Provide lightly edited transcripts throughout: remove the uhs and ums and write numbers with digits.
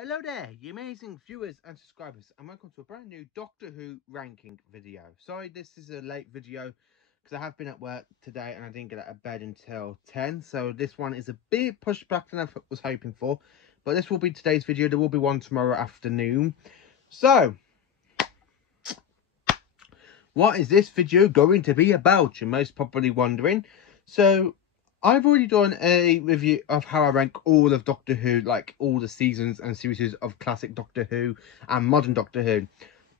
Hello there, you amazing viewers and subscribers, and welcome to a brand new Doctor Who ranking video. Sorry this is a late video because I have been at work today and I didn't get out of bed until 10, so this one is a bit pushed back than I was hoping for, but this will be today's video. There will be one tomorrow afternoon. So, what is this video going to be about, you're most probably wondering. So, I've already done a review of how I rank all of Doctor Who, like all the seasons and series of classic Doctor Who and modern Doctor Who.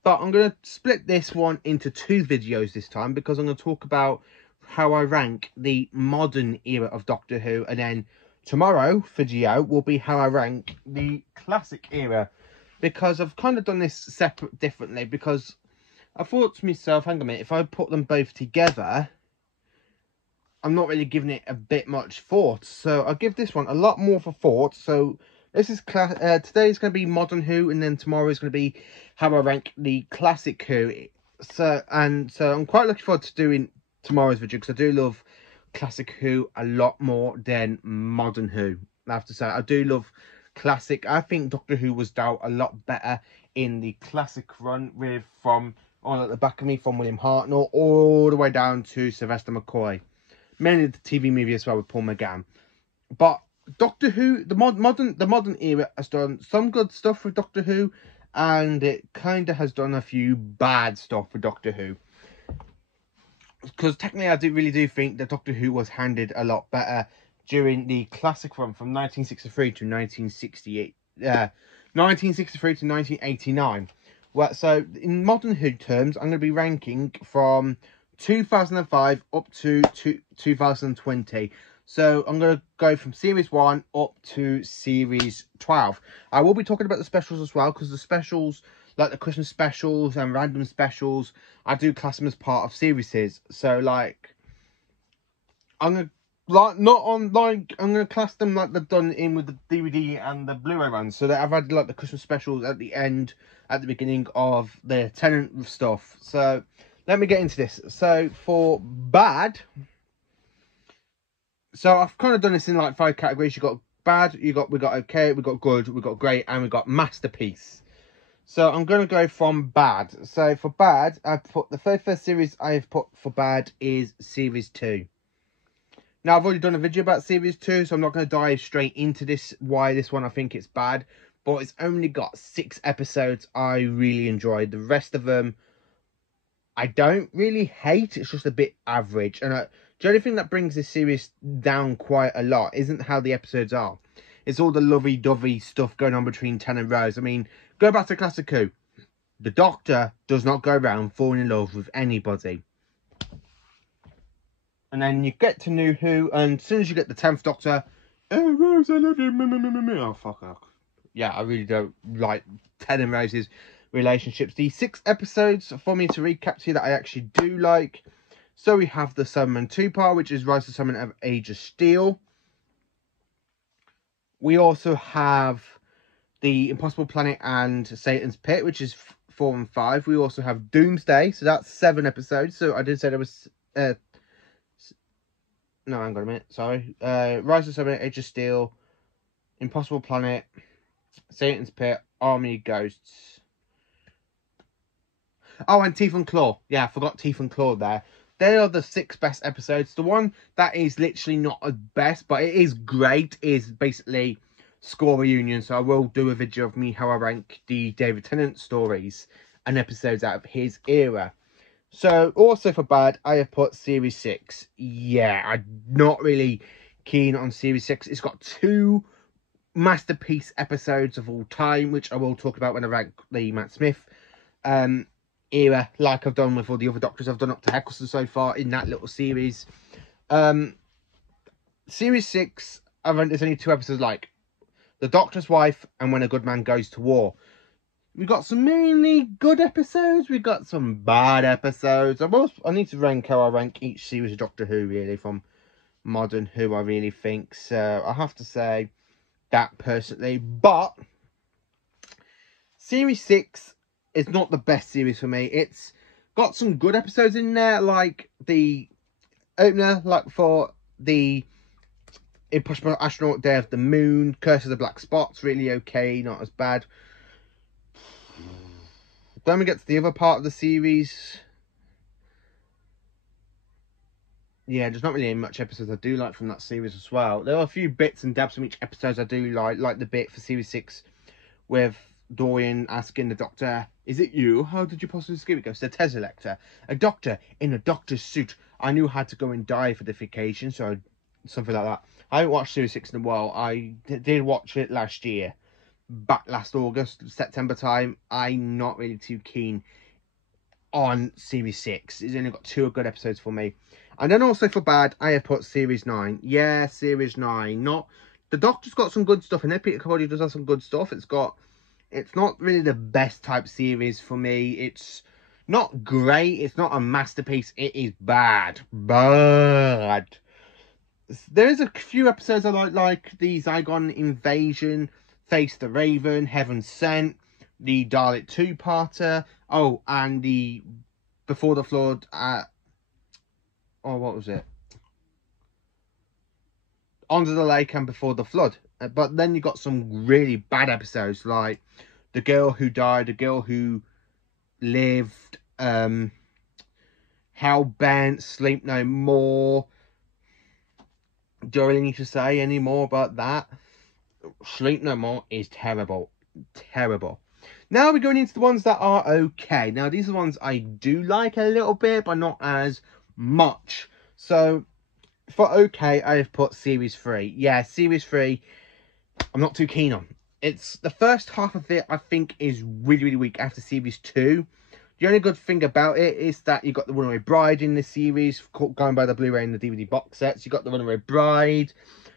But I'm going to split this one into two videos this time because I'm going to talk about how I rank the modern era of Doctor Who. And then tomorrow video will be how I rank the classic era. Because I've kind of done this separate differently because I thought to myself, hang on a minute, if I put them both together, I'm not really giving it a bit much thought, so I'll give this one a lot more for thought. So this is today is going to be modern Who, and then tomorrow is going to be how I rank the classic Who. So I'm quite looking forward to doing tomorrow's video because I do love classic Who a lot more than modern Who. I have to say, I do love classic. I think Doctor Who was dealt a lot better in the classic run with from on at the back of me from William Hartnell all the way down to Sylvester McCoy. Mainly the TV movie as well with Paul McGann. But Doctor Who, the modern era has done some good stuff with Doctor Who, and it kind of has done a few bad stuff with Doctor Who. Because technically, I really do think that Doctor Who was handled a lot better during the classic run from 1963 to 1968. 1963 to 1989. Well, so in modern Who terms, I'm going to be ranking from 2005 up to 2020. So I'm going to go from series 1 up to series 12. I will be talking about the specials as well, because the specials, like the Christmas specials and random specials, I do class them as part of series. So like, I'm going to I'm going to class them like they've done in with the DVD and the Blu-ray runs. So that I've had like the Christmas specials at the end, at the beginning of the Tennant stuff. So let me get into this. So for bad, so I've kind of done this in like 5 categories. You got bad, we got okay, we got good, we got great, and we got masterpiece. So I'm going to go from bad. So for bad, I've put the first series I have put for bad is series 2. Now I've already done a video about series 2, so I'm not going to dive straight into this, why this one I think it's bad. But it's only got 6 episodes I really enjoyed. The rest of them I don't really hate, it's just a bit average. And the only thing that brings this series down quite a lot isn't how the episodes are. It's all the lovey-dovey stuff going on between Ten and Rose. I mean, go back to Classic Who. The Doctor does not go around falling in love with anybody. And then you get to New Who, and as soon as you get the 10th Doctor, oh, Rose, I love you, oh, fuck off. Yeah, I really don't like Ten and Rose's relationships. The 6 episodes for me to recap here that I actually do like. So we have the Cybermen 2-part, which is Rise of the Cybermen of Age of Steel. We also have the Impossible Planet and Satan's Pit, which is 4 and 5. We also have Doomsday, so that's 7 episodes. So I did say there was no, hang on a minute, sorry. Rise of the Cybermen, Age of Steel, Impossible Planet, Satan's Pit, Army of Ghosts. Oh, and Teeth and Claw. Yeah, I forgot Teeth and Claw there. They are the 6 best episodes. The one that is literally not the best, but it is great, is basically Score Reunion. So I will do a video of me how I rank the David Tennant stories and episodes out of his era. So also for bad, I have put series 6. Yeah, I'm not really keen on series 6. It's got 2 masterpiece episodes of all time, which I will talk about when I rank the Matt Smith era, like I've done with all the other Doctors I've done up to Eccleston so far in that little series. Series 6, I think there's only 2 episodes, like The Doctor's Wife and When a Good Man Goes to War. We got some mainly good episodes, we got some bad episodes. I need to rank how I rank each series of Doctor Who, really, from modern Who, I really think. So I have to say that personally. But series 6 is not the best series for me. It's got some good episodes in there, like the opener, like for the Impossible Astronaut, Day of the Moon, Curse of the Black Spot's really okay, not as bad. Then we get to the other part of the series. Yeah, there's not really much episodes I do like from that series as well. There are a few bits and dabs from each episode I do like the bit for series 6 with Dorian asking the Doctor, "Is it you? How did you possibly escape?" It goes, "The Teselector, a doctor in a doctor's suit. I knew I had to go and die for the vacation, so something like that." I haven't watched series 6 in a while. I did watch it last year, back last August, September time. I'm not really too keen on series 6. It's only got 2 good episodes for me. And then also for bad, I have put series 9. Yeah, series 9. Not the Doctor's got some good stuff in it. Peter Capaldi does have some good stuff. It's not really the best type series for me. It's not great. It's not a masterpiece. It is bad. Bad. There is a few episodes I like the Zygon Invasion, Face the Raven, Heaven Sent, the Dalek 2-parter. Oh, and the Before the Flood. What was it? Under the Lake and Before the Flood. But then you got some really bad episodes like The Girl Who Died, The Girl Who Lived, Hellbent, Sleep No More. Do I really need to say any more about that? Sleep No More is terrible. Terrible. Now we're going into the ones that are okay. Now these are the ones I do like a little bit, but not as much. So for okay, I have put series 3. Yeah, series 3, I'm not too keen on. It's the first half of it, I think, is really, really weak after series 2. The only good thing about it is that you got the Runaway Bride in the series, going by the Blu-ray and the DVD box sets. You got the Runaway Bride,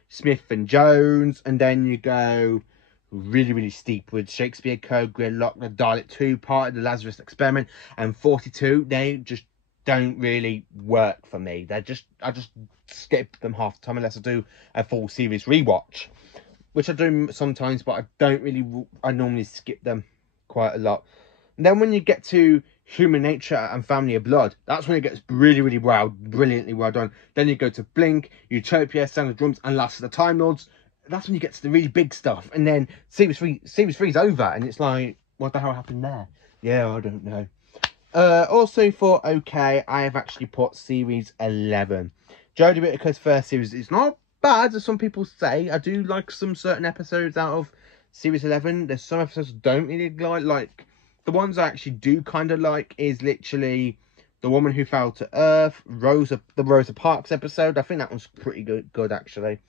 Smith and Jones, and then you go really, really steep with Shakespeare Code, Gridlock, the Dalek 2-part, the Lazarus Experiment, and 42. They just don't really work for me. I just skip them half the time unless I do a full series rewatch, which I do sometimes, but I normally skip them quite a lot. And then when you get to Human Nature and Family of Blood, that's when it gets really, really brilliantly well done. Then you go to Blink, Utopia, Sound of Drums, and Last of the Time Lords. That's when you get to the really big stuff. And then series 3 is over, and it's like, what the hell happened there? Yeah, I don't know. Also for okay, I have actually put series 11. Jodie Whittaker's first series is not bad, as some people say. I do like some certain episodes out of series 11. There's some episodes I don't really like. The ones I actually do kind of like is literally The Woman Who Fell to Earth, the Rosa Parks episode. I think that one's pretty good actually.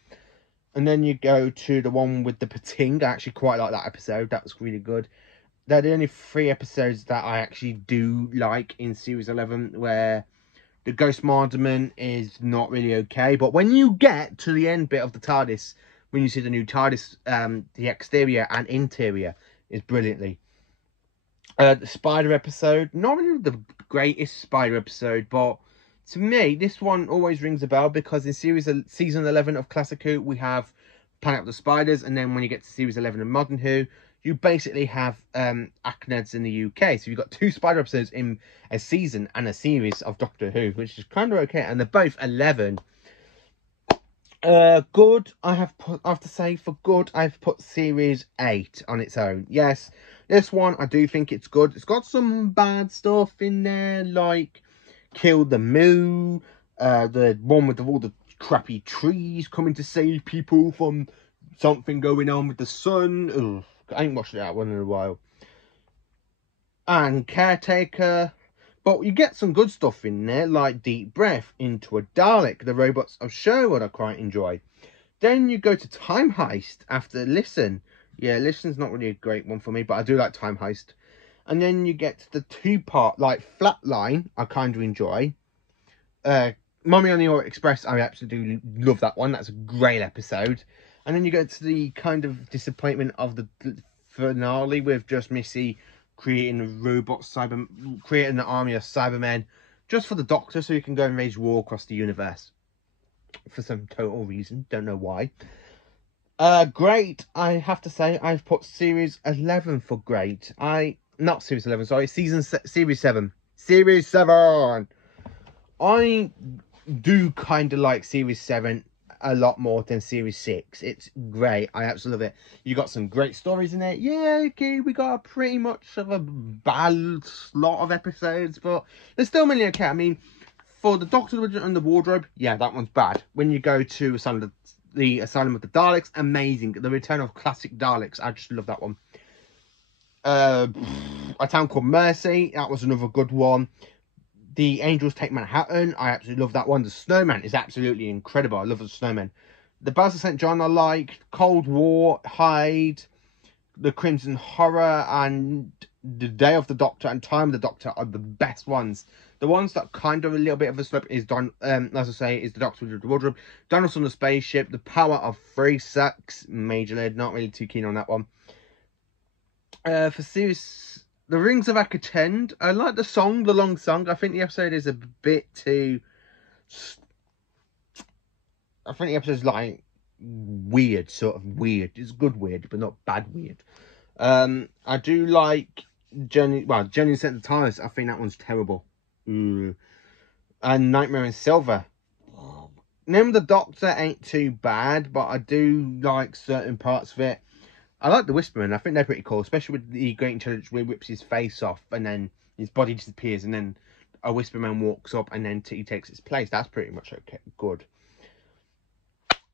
And then you go to the one with the Pating. I actually quite like that episode. That was really good. They're the only 3 episodes that I actually do like in series 11, where the Ghost Mardament is not really okay. But when you get to the end bit of the TARDIS, when you see the new TARDIS, the exterior and interior is brilliantly. The Spider episode, not really the greatest Spider episode, but to me, this one always rings a bell because in season 11 of Classic Who, we have Planet of the Spiders, and then when you get to series 11 of Modern Who, you basically have Acneds in the UK. So you've got 2 Spider episodes in a season and a series of Doctor Who, which is kind of okay, and they're both 11. Good, I have to say, for good, I've put series 8 on its own. Yes, this one, I do think it's good. It's got some bad stuff in there, like Kill the Moo, the one with all the crappy trees coming to save people from something going on with the sun. Ugh, I ain't watched that one in a while. And Caretaker. But you get some good stuff in there, like Deep Breath, Into a Dalek, The Robots of Sherwood I quite enjoy. Then you go to Time Heist after Listen. Yeah, Listen's not really a great one for me, but I do like Time Heist. And then you get to the 2-part, like Flatline, I kind of enjoy. Mummy on the Orient Express, I absolutely love that one. That's a great episode. And then you get to the kind of disappointment of the finale with just Missy creating an army of Cybermen just for the Doctor, so he can go and wage war across the universe for some total reason. Don't know why. Great. I have to say, I've put series 11 for great. Not series 11, sorry, series 7. Series 7. I do kind of like series 7. a lot more than Series 6. It's great. I absolutely love it. You got some great stories in it. Yeah, okay, we got a pretty much of a bad lot of episodes, but there's still many okay. I mean, for the Doctor and the Wardrobe, yeah, that one's bad. When you go to the Asylum of the Daleks, amazing. The Return of Classic Daleks, I just love that one. A Town Called Mercy, that was another good one. The Angels Take Manhattan, I absolutely love that one. The Snowman is absolutely incredible. I love the Snowman. The Bells of St. John I like. Cold War, Hyde, The Crimson Horror, and The Day of the Doctor and Time of the Doctor are the best ones. The ones that kind of a little bit of a slip is as I say, is The Doctor with the Wardrobe, Dinosaurs on the Spaceship, The Power of Three sucks majorly. Not really too keen on that one. For series, The Rings of Akatend, I like the song, the long song. I think the episode is a bit too. I think the episode's like weird, sort of weird. It's good weird, but not bad weird. I do like Journey in Centre Tires. I think that one's terrible. And Nightmare in Silver. Name of the Doctor ain't too bad, but I do like certain parts of it. I like the Whisperman. I think they're pretty cool, especially with the Great Intelligence where he whips his face off and then his body disappears and then a Whisperman walks up and then he takes its place. That's pretty much okay, good.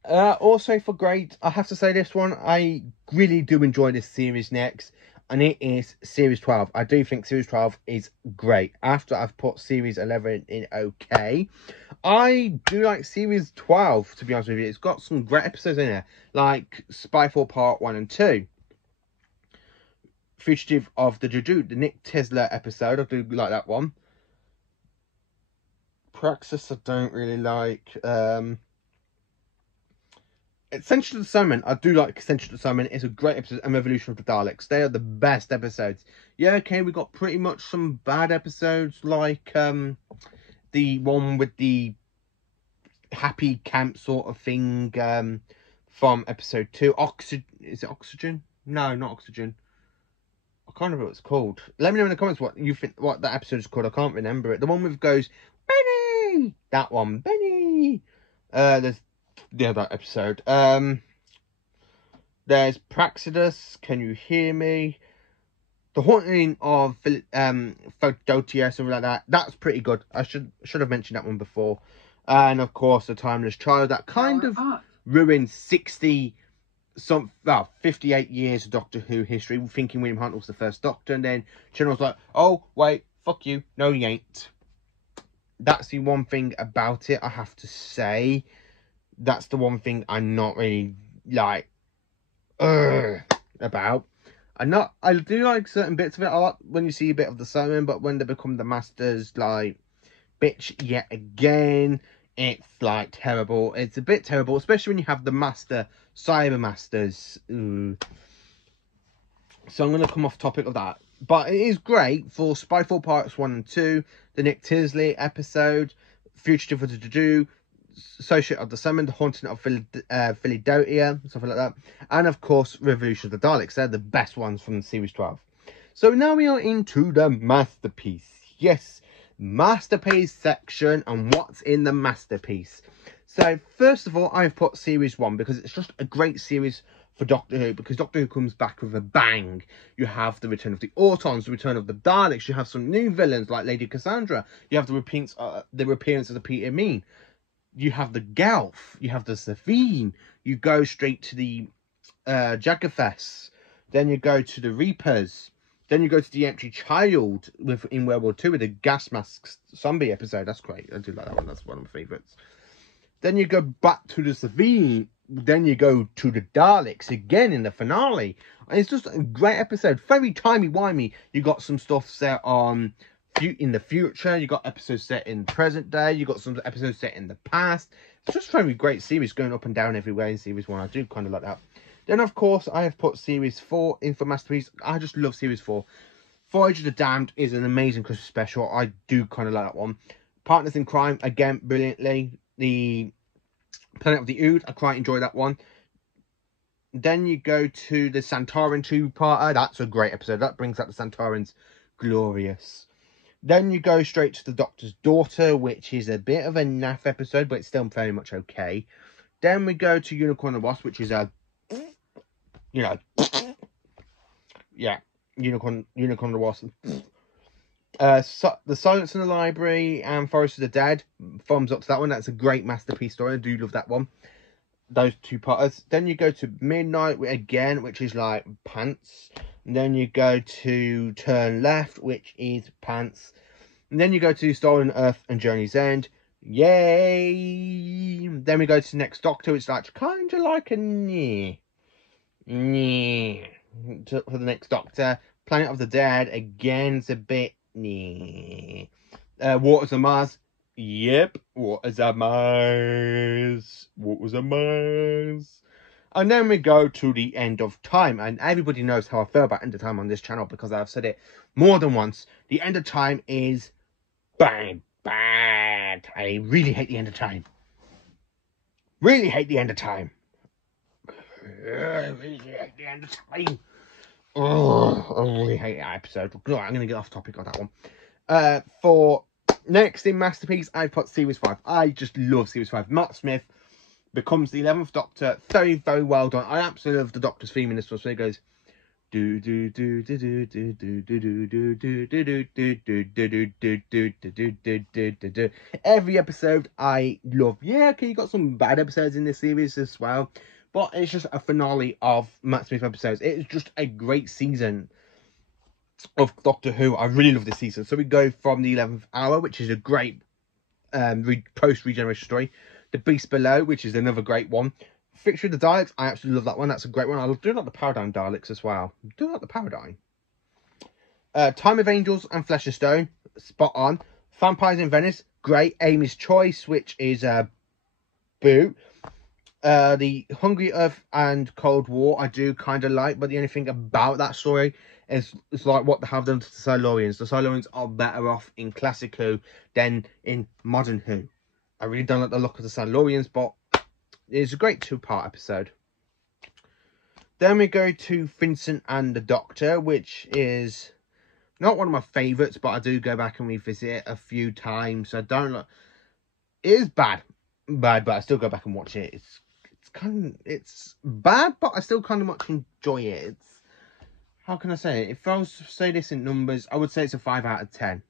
Also for great, I have to say this one, I really do enjoy this series next, and it is Series 12. I do think Series 12 is great. After I've put Series 11 in okay, I do like Series 12, to be honest with you. It's got some great episodes in there, like Spyfall Part 1 and 2. Fugitive of the Juju, the Nick Tesla episode, I do like that one. Praxis, I don't really like. Essential Summon, I do like Essential Summon. It's a great episode, and Revolution of the Daleks. They are the best episodes. Yeah, okay, we got pretty much some bad episodes, like the one with the happy camp sort of thing from episode 2. Oxygen, is it Oxygen? No, not Oxygen. I can't remember what it's called. Let me know in the comments what you think, what that episode is called. I can't remember it. The one with goes, Benny! That one, Benny! There's the other episode. There's Praxidus, Can You Hear Me? The Haunting of Phodotia, something like that. That's pretty good. I should have mentioned that one before. And of course, The Timeless Child. That kind of ruined 58 years of Doctor Who history, thinking William Hartnell was the first Doctor, and then Channel was like, oh, wait, fuck you. No, you ain't. That's the one thing about it, I have to say. That's the one thing I'm not really, like, about. I do like certain bits of it. I like when you see a bit of the Simon, but when they become the Masters, like, bitch, yet again, it's, like, terrible. It's a bit terrible, especially when you have the Master, Cyber Masters. Ooh. So I'm going to come off topic of that. But it is great for Spyfall Parts 1 and 2, the Nick Tisley episode, Fugitive of the Juju, Associate of the Summon, The Haunting of Philadelphia, something like that. And of course, Revolution of the Daleks. They're the best ones from Series 12. So now we are into the Masterpiece. Yes, Masterpiece section and what's in the Masterpiece. So first of all, I've put Series 1 because it's just a great series for Doctor Who, because Doctor Who comes back with a bang. You have the return of the Autons, the return of the Daleks, you have some new villains like Lady Cassandra, you have the appearance of the Peter Mean, you have the Gelf, you have the Savine, you go straight to the Jaggerfest, then you go to the Reapers, then you go to the Empty Child in World War II with the gas mask zombie episode. That's great, I do like that one, that's one of my favourites. Then you go back to the Savine, then you go to the Daleks again in the finale. And it's just a great episode, very timey-wimey. You got some stuff set on in the future, you got episodes set in present day, you got some episodes set in the past. It's just a very great series, going up and down everywhere in Series 1. I do kind of like that. Then, of course, I have put Series 4 in for Masterpiece. I just love Series 4. Voyage of the Damned is an amazing Christmas special. I do kind of like that one. Partners in Crime, again, brilliantly. The Planet of the Ood, I quite enjoy that one. Then you go to the Santorin 2-parter. That's a great episode. That brings out the Santorins. Glorious. Then you go straight to the Doctor's Daughter, which is a bit of a naff episode, but it's still very much okay. Then we go to Unicorn and Wasp, which is a, you know, yeah, Unicorn and Wasp. The Silence in the Library and Forest of the Dead, thumbs up to that one. That's a great masterpiece story. I do love that one. Those two parts. Then you go to Midnight again, which is like pants. And then you go to Turn Left, which is pants. And then you go to Stolen Earth and Journey's End. Yay! Then we go to the Next Doctor. It's like kind of like a for the Next Doctor. Planet of the Dead again. It's a bit Waters of Mars. Yep, Waters of Mars. And then we go to the End of Time. And everybody knows how I feel about End of Time on this channel because I've said it more than once. The End of Time is bad. I really hate the End of Time. Really hate the End of Time. Oh, I really hate that episode. I'm going to get off topic on that one. For next in Masterpiece, I've put Series 5. I just love Series 5. Matt Smith becomes the 11th Doctor. Very, very well done. I absolutely love the Doctor's theme in this one. So he goes, do do do do do do do do do do do do do do. Every episode I love. Yeah, okay, you got some bad episodes in this series as well, but it's just a finale of Matt Smith episodes. It's just a great season of Doctor Who. I really love this season. So we go from the 11th Hour, which is a great post-regeneration story. The Beast Below, which is another great one. Victory of the Daleks, I absolutely love that one. That's a great one. I do like the Paradigm Daleks as well. I do like the Paradigm. Time of Angels and Flesh of Stone, spot on. Vampires in Venice, great. Amy's Choice, which is a boo. The Hungry Earth and Cold War, I do kind of like, but the only thing about that story is it's like what they have done to the Silurians. The Silurians are better off in classic Who than in modern Who. I really don't like the look of the Silurians, but it's a great two-part episode. Then we go to Vincent and the Doctor, which is not one of my favourites, but I do go back and revisit it a few times. I don't like. It is bad, but I still go back and watch it. It's bad, but I still kind of much enjoy it. It's, how can I say it? If I was to say this in numbers, I would say it's a 5 out of 10.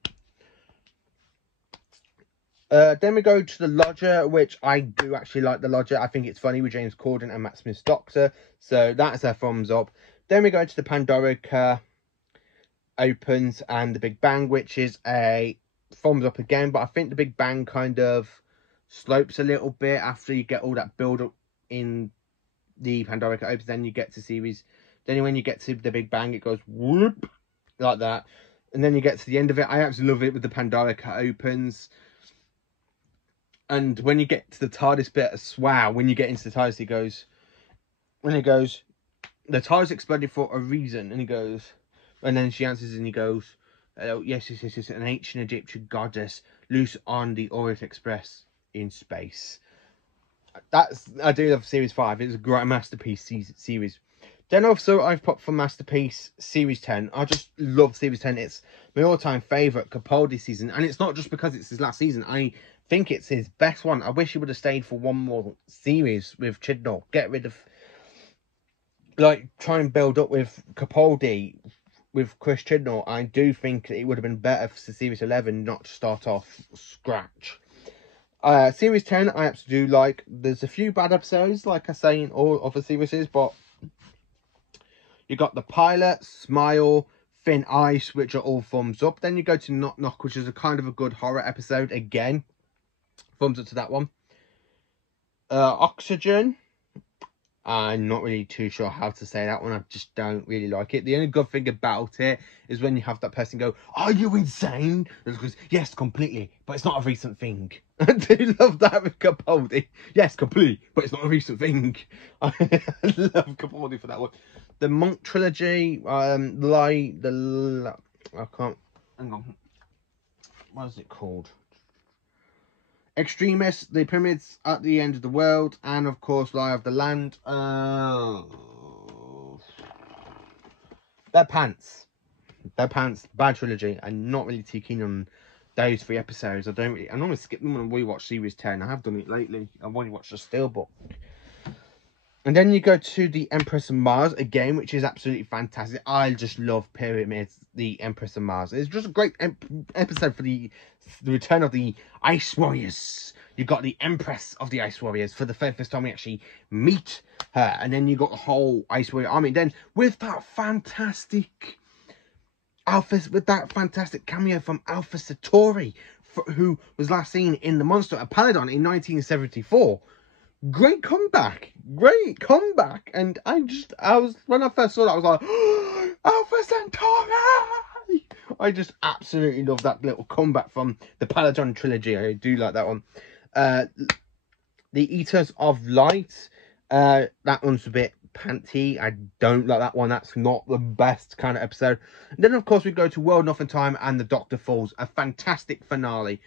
Then we go to The Lodger, which I do actually like The Lodger. I think it's funny with James Corden and Matt Smith's Doctor. So that's a thumbs up. Then we go to the Pandorica Opens and The Big Bang, which is a thumbs up again. But I think The Big Bang kind of slopes a little bit after you get all that build up in the Pandorica Opens. Then you get to series. Then when you get to The Big Bang, it goes whoop like that. And then you get to the end of it. I absolutely love it with the Pandorica Opens. And when you get to the TARDIS bit, wow, when you get into the TARDIS, he goes, the TARDIS exploded for a reason. And he goes, and then she answers and he goes, oh, yes, an ancient Egyptian goddess loose on the Orient Express in space. I do love Series 5. It's a great masterpiece series. Then also I've put for Masterpiece Series 10. I just love Series 10. It's my all-time favourite Capaldi season. And it's not just because it's his last season. I think it's his best one. I wish he would have stayed for one more series with Chibnall. Get rid of, like, try and build up with Capaldi with Chris Chibnall. I do think it would have been better for Series 11 not to start off scratch. Series 10 I absolutely do like. There's a few bad episodes, like I say in all other series, but you got the pilot, Smile, Thin Ice, which are all thumbs up. Then you go to Knock Knock, which is a kind of a good horror episode again. Thumbs up to that one. Oxygen. I'm not really too sure how to say that one. I just don't really like it. The only good thing about it is when you have that person go, "Are you insane?" Because yes, completely, but it's not a recent thing. I do love that with Capaldi. Yes, completely, but it's not a recent thing. I love Capaldi for that one. The Monk trilogy. I can't. Hang on. What is it called? Extremists, The Pyramids at the End of the World, and of course Lie of the Land. Their Pants, bad trilogy. I'm not really too keen on those 3 episodes. I normally skip them when we watch Series 10. I have done it lately. I've only watched the Steelbook. And then you go to the Empress of Mars again, which is absolutely fantastic. I just love Pyramids, the Empress of Mars. It's just a great episode for the return of the Ice Warriors. You got the Empress of the Ice Warriors for the first time we actually meet her. And then you got the whole Ice Warrior army. Then with that fantastic cameo from Alpha Centauri, who was last seen in The Monster at Paladon in 1974. Great comeback. And when I first saw that, I was like, oh, Alpha Centauri! I just absolutely love that little comeback from the Paladon trilogy. I do like that one. The Eaters of Light, that one's a bit panty. I don't like that one. That's not the best kind of episode. And then, of course, we go to World Enough in Time and The Doctor Falls, a fantastic finale.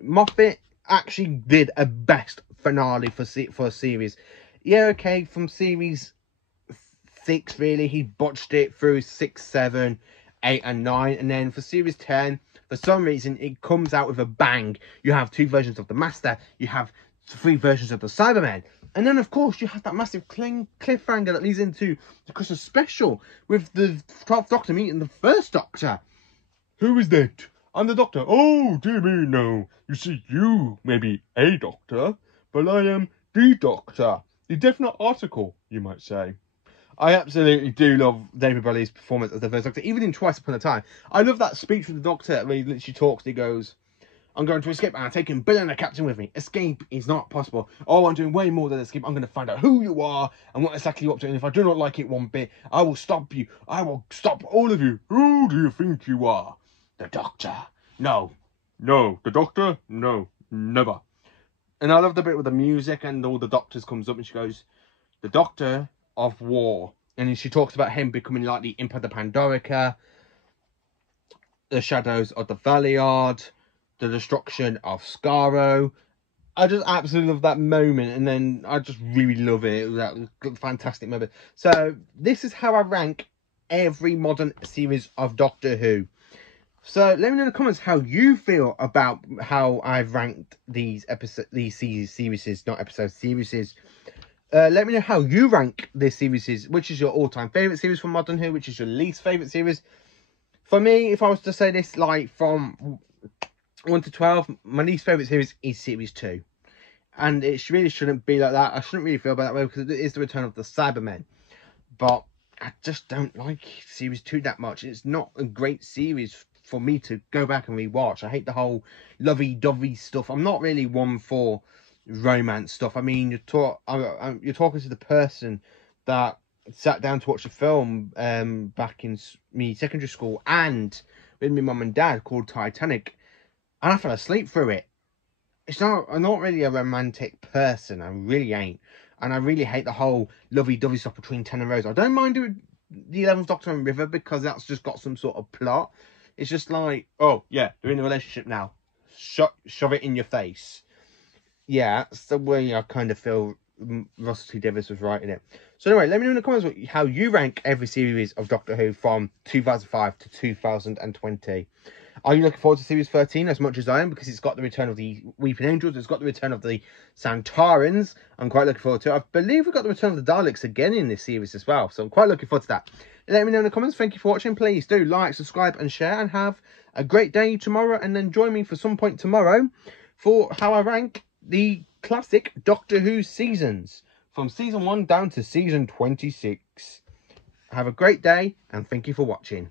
Moffat actually did a best finale for a series. Yeah, okay, from series 6, really, he botched it through 6, 7, 8, and 9, and then for series 10, for some reason, it comes out with a bang. You have 2 versions of the Master, you have 3 versions of the Cybermen, and then, of course, you have that massive cliffhanger that leads into the Christmas special with the 12th Doctor meeting the First Doctor. Who is that? I'm the Doctor. Oh, dear me, no. You see, you may be a Doctor, but I am the Doctor. The definite article, you might say. I absolutely do love David Bradley's performance as the First Doctor, even in Twice Upon a Time. I love that speech with the Doctor where he literally talks. He goes, I'm going to escape and I'm taking Bill and the Captain with me. Escape is not possible. Oh, I'm doing way more than escape. I'm going to find out who you are and what exactly you're up to. And if I do not like it one bit, I will stop you. I will stop all of you. Who do you think you are? The Doctor. No. No. The Doctor? No. Never. And I love the bit with the music and all the Doctors comes up and she goes, the Doctor of War. And she talks about him becoming like the Imp of the Pandorica, the Shadows of the Valiard, the destruction of Skaro. I just absolutely love that moment, and then I just really love it. It was that fantastic moment. So this is how I rank every modern series of Doctor Who. So let me know in the comments how you feel about how I've ranked these series, not episodes, series. Let me know how you rank this series. Which is your all-time favourite series from Modern Who? Which is your least favourite series? For me, if I was to say this, like, from 1 to 12, my least favourite series is Series 2. And it really shouldn't be like that. I shouldn't really feel about that way because it is the return of the Cybermen. But I just don't like Series 2 that much. It's not a great series for me to go back and rewatch. I hate the whole lovey-dovey stuff. I'm not really one for romance stuff. I mean, you're talking to the person that sat down to watch a film back in me secondary school and with my mum and dad called Titanic, and I fell asleep through it. I'm not really a romantic person. I really ain't. And I really hate the whole lovey-dovey stuff between Ten and Rose. I don't mind doing the 11th Doctor and River because that's just got some sort of plot. It's just like, oh, yeah, they're in a relationship now. Shove it in your face. Yeah, that's the way I kind of feel Russell T Davies was writing it. So anyway, let me know in the comments how you rank every series of Doctor Who from 2005 to 2020. Are you looking forward to Series 13 as much as I am? Because it's got the return of the Weeping Angels. It's got the return of the Santarans. I'm quite looking forward to it. I believe we've got the return of the Daleks again in this series as well. So I'm quite looking forward to that. Let me know in the comments. Thank you for watching. Please do like, subscribe and share. And have a great day tomorrow. And then join me for some point tomorrow for how I rank the classic Doctor Who seasons. From season 1 down to season 26. Have a great day. And thank you for watching.